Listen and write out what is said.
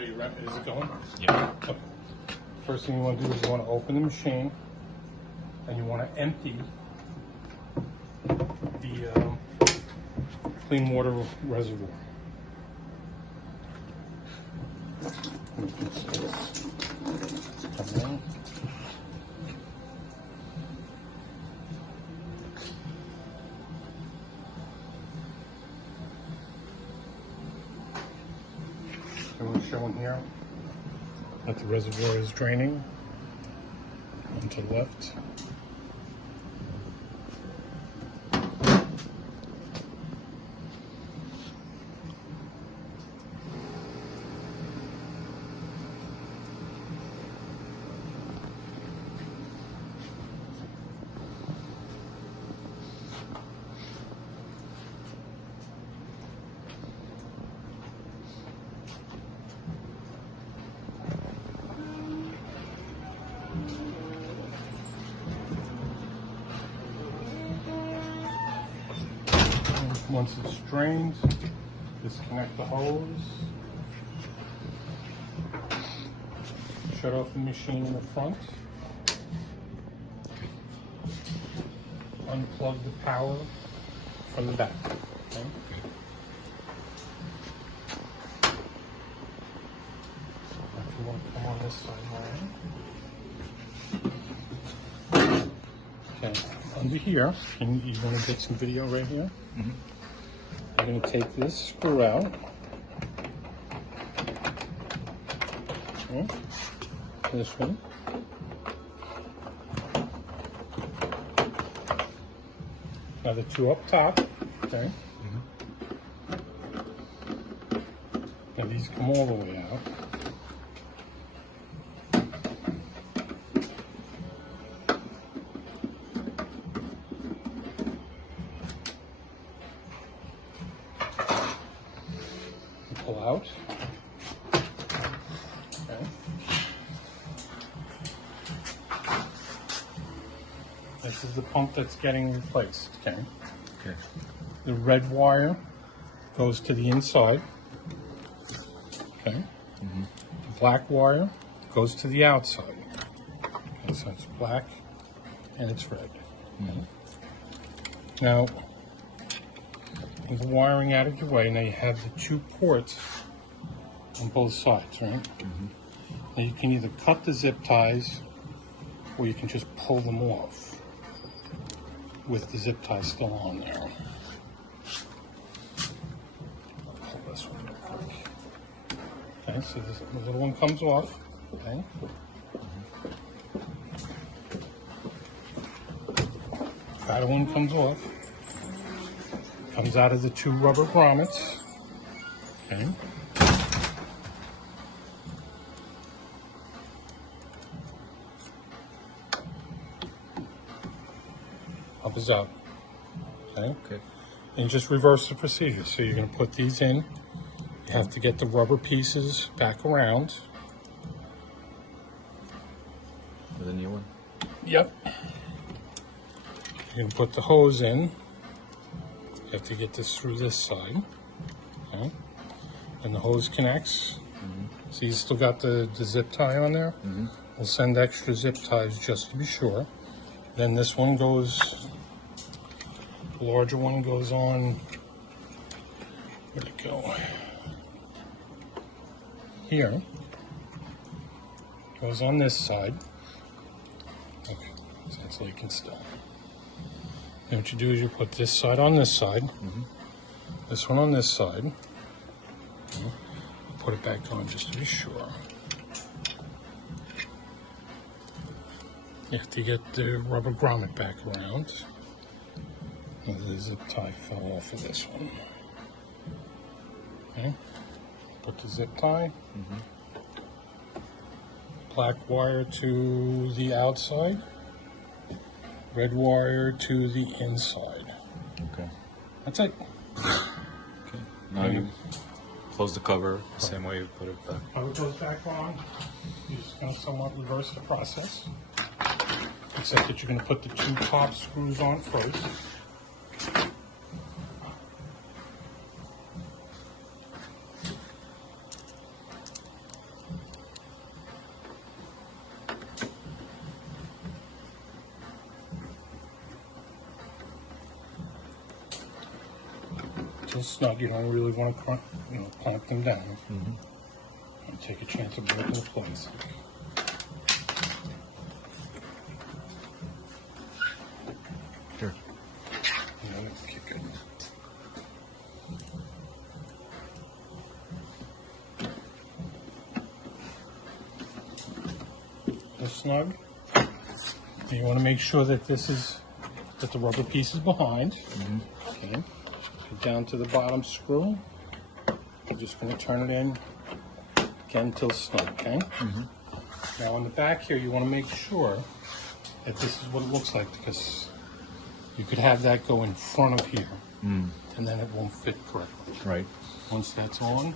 Are you ready? Is it going? Yeah. Okay. First thing you want to do is you want to open the machine and you want to empty the clean water reservoir. And we're showing here that the reservoir is draining onto the left. Once it's drained, disconnect the hose, shut off the machine in the front, unplug the power from the back. Okay? If you want to come on this side, all right? Okay, under here, and you want to get some video right here? Mm-hmm. I'm going to take this screw out. Okay. This one. Now the two up top. Okay. Mm-hmm. Now these come all the way out. Pull out. Okay. This is the pump that's getting replaced. Okay. Okay. The red wire goes to the inside. Okay. Mm-hmm. The black wire goes to the outside. Okay, so it's black and it's red. Mm-hmm. Now, the wiring out of your way. Now you have the two ports on both sides, right? Mm-hmm. Now you can either cut the zip ties or you can just pull them off with the zip tie still on there. I'll pull this one real quick. Okay, so this, the little one comes off. Okay. Mm-hmm. That one comes off. Comes out of the two rubber grommets. Okay. Up is out. Okay. Okay. And just reverse the procedure. So you're going to put these in. You have to get the rubber pieces back around. With a new one? Yep. You're going to put the hose in. You have to get this through this side. Okay. And the hose connects. Mm-hmm. So you still got the zip tie on there. Mm-hmm. We'll send extra zip ties just to be sure. Then this one goes, the larger one goes on, where'd it go? Here. Goes on this side. Okay, sounds like it's still. And what you do is you put this side on this side, mm-hmm. This one on this side, okay. Put it back on just to be sure. You have to get the rubber grommet back around. And the zip tie fell off of this one. Okay, put the zip tie. Mm-hmm. Black wire to the outside. Red wire to the inside. Okay. That's it. Okay. Now you close the cover the same way you put it back. Cover goes back on. You're just going to somewhat reverse the process. Except that you're going to put the two top screws on first. real snug. You don't really want to clamp them down. And take a chance of breaking the place. Here. And then kick it. Snug. And you want to make sure that that the rubber piece is behind. Okay. Get down to the bottom screw. I'm just going to turn it in again until it's snug. Okay. Now on the back here, you want to make sure that this is what it looks like, because you could have that go in front of here, and then it won't fit correctly. Right. Once that's on,